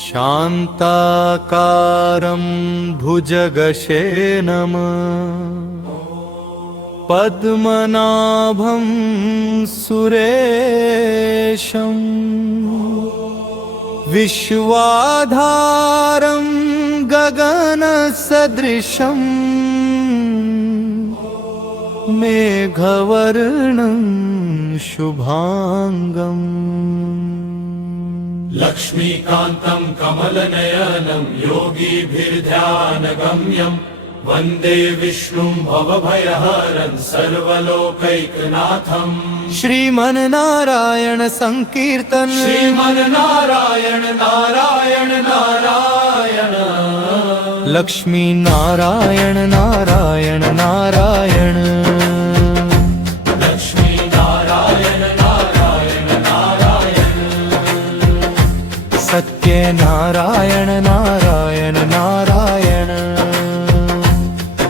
शान्ताकारं भुजगशयनं पद्मनाभं सुरेशं विश्वाधारं गगनसदृशं मेघवर्णं शुभांगम् लक्ष्मीकान्तं कमलनयनं योगीभिर्ध्यानगम्यं वन्दे विष्णुं भवभयहरं सर्वलोकैकनाथम्। श्रीमन्नारायण संकीर्तन श्रीमन्नारायण नारायण नारायण लक्ष्मी नारायण नारायण नारायण लक्ष्मी नारायण नारायण नारायण सत्य नारायण नारायण नारायण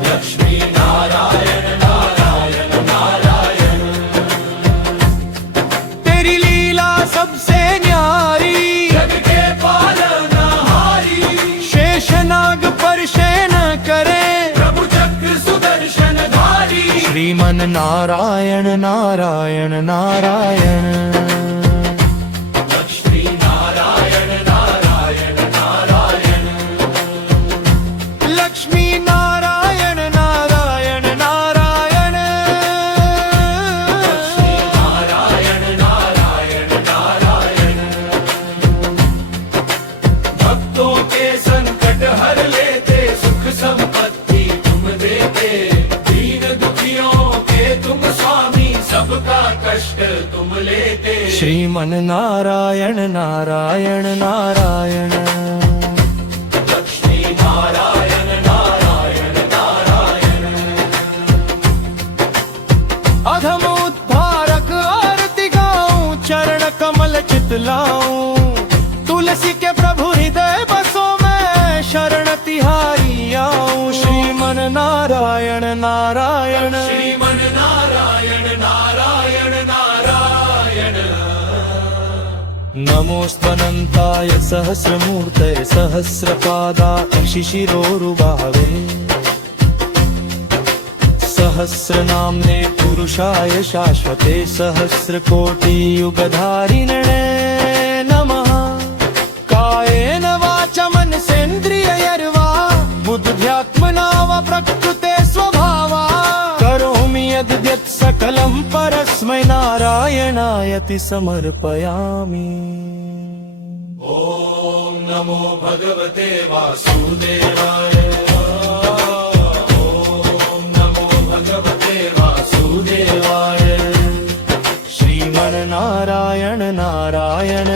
लक्ष्मी नारायण नारायण नारायण। तेरी लीला सबसे न्यारी जग के पालनहारी शेषनाग पर शयन करे प्रभु चक्र सुदर्शनधारी श्रीमन्नारायण नारायण नारायण लक्ष्मी नारायण नारायण नारायण लक्ष्मी नारायण नारायण नारायण लक्ष्मी नारायण नारायण नारायण। भक्तों के संकट हर लेते सुख संपत्ति तुम देते दीन दुखियों के तुम स्वामी सबका कष्ट तुम लेते श्रीमन्नारायण नारायण नारायण लक्ष्मी नारायण नारायण नारायण अधम उद्धारक आरती गाऊं चरण कमल चितलाऊं तुलसी के प्रभु हृदय बसो मैं शरण तिहारी आऊं श्रीमन्नारायण नारायण श्रीमन्नारायण नारायण नारायण नमोऽस्त्वनन्ताय सहस्रमूर्तये सहस्रपादाय शिशिरोरुबावे सहस्रनाम्ने पुरुषाय शाश्वते सहस्रकोटियुगधारिणे नमः। कायेन वाचा मनसेन्द्रियैर्वा बुद्ध्यात्मना वा प्रकृते स्वभावा करोमि यद्यत् सकलं परस्मै नारायणायति समर्पयामि। ॐ नमो भगवते वासुदेवाय ॐ नमो भगवते वासुदेवाय श्रीमन्नारायण नारायण नारायण